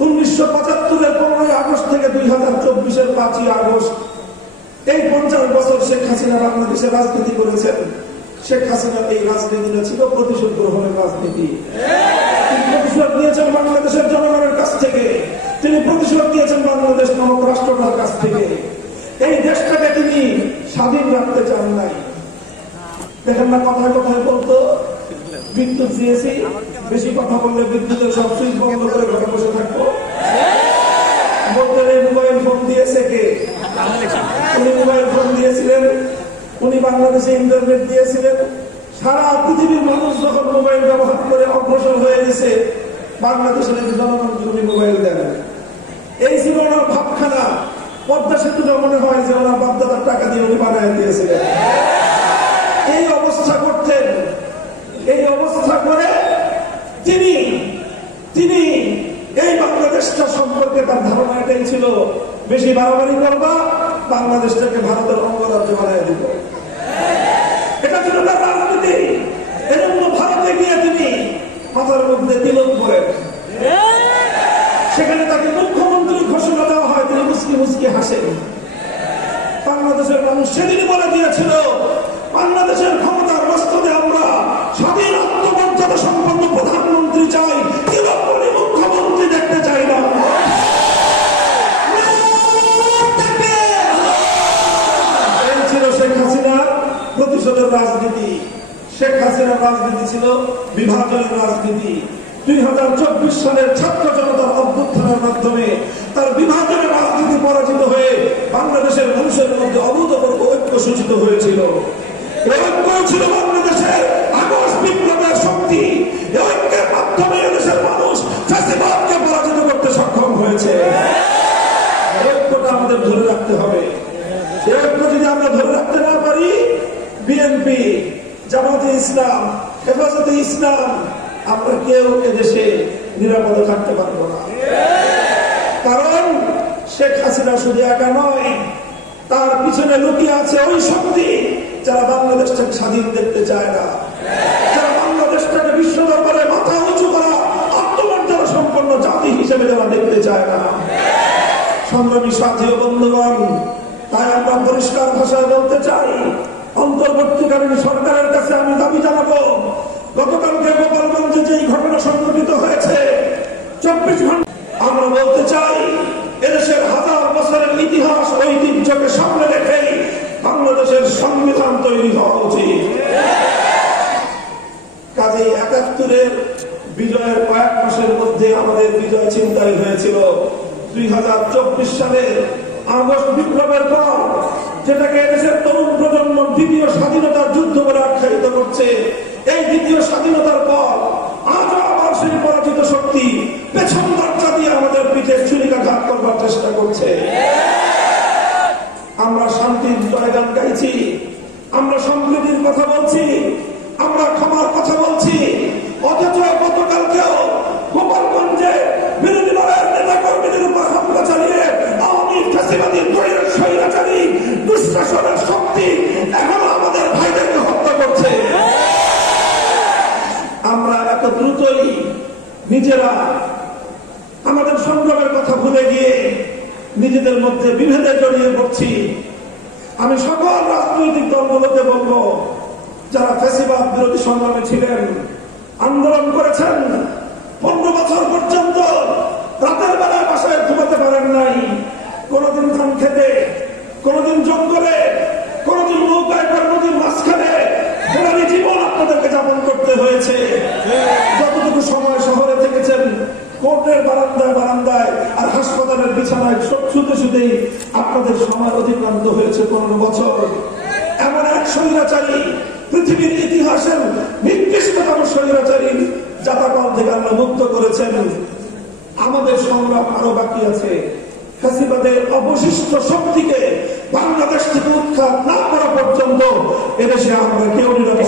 1975-এর 15 August থেকে 2024-এর 5 August, এই 50 বছর শেখ হাসিনা বাংলাদেশে রাজনীতি করেছেন। শেখ হাসিনার এই রাজনীতিটা ছিল প্রতিশোধ গ্রহণের রাজনীতি। তিনি প্রতিশোধ নিয়েছেন বাংলাদেশের জনগণের কাছ থেকে, তিনি প্রতিশোধ নিয়েছেন বাংলাদেশ নামক রাষ্ট্রটার কাছ থেকে। এই দেশটাকে তিনি স্বাধীন রাখতে চান নাই। দেখেন না, কথায় কথায় বলতো বিদ্যুৎ দিয়েছি, বেশি কথা বললে বিদ্যুতের সব সুইচ বন্ধ করে ঘরে বসে থাকবো। বলতেন এই মোবাইল ফোন দিয়েছে কে? উনি মোবাইল ফোন দিয়েছিলেন, উনি বাংলাদেশে ইন্টারনেট দিয়েছিলেন। সারা পৃথিবীর মানুষ যখন মোবাইল ব্যবহার করে অগ্রসর হয়ে গেছে, বাংলাদেশের জনগণকে উনি মোবাইল দেন। এই ছিল ওনার ভাবখানা। পদ্মা সেতুটা মনে হয় যে ওনার বাপদাদার টাকা দিয়ে উনি বানায় দিয়েছিলেন। এই অবস্থা করতেন। এই অবস্থা করে তিনি এই বাংলাদেশটা সম্পর্কে তার ধারণা এটাই ছিল, বেশি বাড়াবাড়ি করবা, বাংলাদেশটাকে ভারতের অঙ্গরাজ্য বানিয়ে দিব। এটা ছিল তার রাজনীতি। এজন্য ভারতে গিয়ে তিনি মাথার মধ্যে তিলক করেন। সেখানে তাকে মুখ্যমন্ত্রী ঘোষণা দেওয়া হয়, তিনি মুসকি মুসকি হাসেন। বাংলাদেশের মানুষ সেদিনই বলে দিয়েছিল, বাংলাদেশের ক্ষমতার বাস্তবে আমরা স্বাধীন আত্মমর্যাদা সম্পন্ন প্রধানমন্ত্রী চাই, তিলকমণি মুখ্যমন্ত্রী দেখতে চাই না। এই ছিল শেখ হাসিনার প্রতিশোধের রাজনীতি। শেখ হাসিনার রাজনীতি ছিল বিভাজনের রাজনীতি। 2024 সালের ছাত্র জনতার অভ্যুত্থানের মাধ্যমে তার বিভাজনের রাজনীতি পরাজিত হয়ে বাংলাদেশের মানুষের মধ্যে অভূতপূর্ব ঐক্য সূচিত হয়েছিল। ঐক্য ছিল বাংলাদেশের আগস্ট বিপ্লবের শক্তি। ঐক্যের মাধ্যমে দেশের মানুষ ফ্যাসিবাদকে পরাজিত করতে সক্ষম হয়েছে। ঐক্যটা আমাদের ধরে রাখতে হবে। এই ঐক্য যদি আমরা ধরে রাখতে না পারি, বিএনপি, জামাতে ইসলাম, হেফাজতে ইসলাম, আমরা কেউ এদেশে নিরাপদে থাকতে পারবো না। কারণ শেখ হাসিনা শুধু একা নয়, তার পিছনে লুকিয়ে আছে ওই শক্তি যারা বাংলাদেশটাকে স্বাধীন দেখতে চায় না, যারা বাংলাদেশটাকে বিশ্ব দরবারে মাথা উঁচু করা আত্মমর্যাদা সম্পন্ন জাতি হিসেবে যারা দেখতে চায় না। সংগ্রামী সাথী ও বন্ধুগণ, তাই আমরা পরিষ্কার ভাষায় বলতে চাই, অন্তর্বর্তীকালীন সরকারের কাছে আমি দাবি জানাবো, গতকালকে গোপালগঞ্জে যেই ঘটনা সংঘটিত হয়েছে 24 ঘন্টা, আমরা বলতে চাই এদেশের হাজার বছরের ইতিহাস ঐতিহ্যকে সামনে রেখেই বাংলাদেশের সংবিধান তৈরি হওয়া উচিত। কাজেই 71-এর বিজয়ের কয়েক মাসের মধ্যে আমাদের বিজয় চিন্তাই হয়েছিল 2024 সালের আগস্ট বিপ্লবের পর, যেটাকে এদেশের তরুণ প্রজন্ম দ্বিতীয় স্বাধীনতার যুদ্ধ বলে আখ্যায়িত করছে। এই দ্বিতীয় স্বাধীনতার পর আজও আবার সেই পরাজিত শক্তি পেছন দরজা দিয়ে আমাদের পিঠে ছুরিকাঘাত করবার চেষ্টা করছে। আমরা শান্তির জয়গান গাইছি, আমরা সম্প্রীতির কথা বলছি, আমরা ক্ষমার কথা বলছি, অথচ গতকালকেও গোপালগঞ্জে বিরোধী দলের নেতা কর্মীদের উপর হামলা চালিয়ে আওয়ামী ফ্যাসিবাদী স্বৈরাচারী দুঃশাসনের শক্তি এখনো আমাদের ভাইদেরকে হত্যা করছে। আমরা এত দ্রুতই নিজেরা আমাদের সংগ্রামের কথা ভুলে গিয়ে নিজেদের মধ্যে বিভেদে জড়িয়ে পড়ছি। আমি সকল রাজনৈতিক দলগুলোকে বলবো, যারা ফ্যাসিবাদ বিরোধী সংগ্রামে ছিলেন, আন্দোলন করেছেন, 15 বছর পর্যন্ত রাতের বেলায় বাসায় ঘুমাতে পারেন নাই, কোনদিন ধান খেতে, কোনদিন জঙ্গলে, কোনদিন নৌকায়, নদীর মাঝখানে গোলামী জীবন আপনাদেরকে যাপন করতে হয়েছে। যতটুকু সময় শহরে থেকেছেন, কোর্টের বারান্দায় আর হাসপাতালের বিছানায় শুতে শুতেই আপনাদের সময় অতিক্রান্ত হয়েছে 15 বছর। এমন এক স্বৈরাচারী, পৃথিবীর ইতিহাসের নির্দিষ্টতম স্বৈরাচারী জাতাকল থেকে আল্লাহ মুক্ত করেছেন। আমাদের সংগ্রাম আরো বাকি আছে। ফ্যাসিবাদের অবশিষ্ট শক্তিকে বাংলাদেশ থেকে উৎখাত না করা পর্যন্ত এদেশে আমরা কেউ নিরাপদ